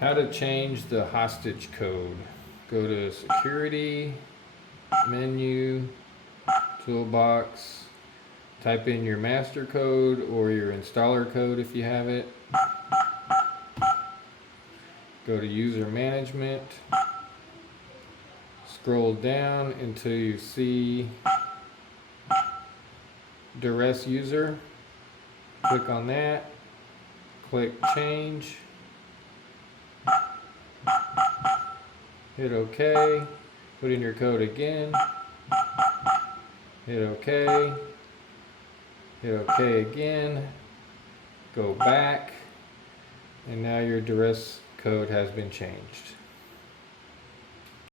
How to change the hostage code. Go to security, menu, toolbox, type in your master code or your installer code if you have it. Go to user management, scroll down until you see duress user. Click on that, click change, hit OK, put in your code again, hit OK, hit OK again, go back, and now your duress code has been changed.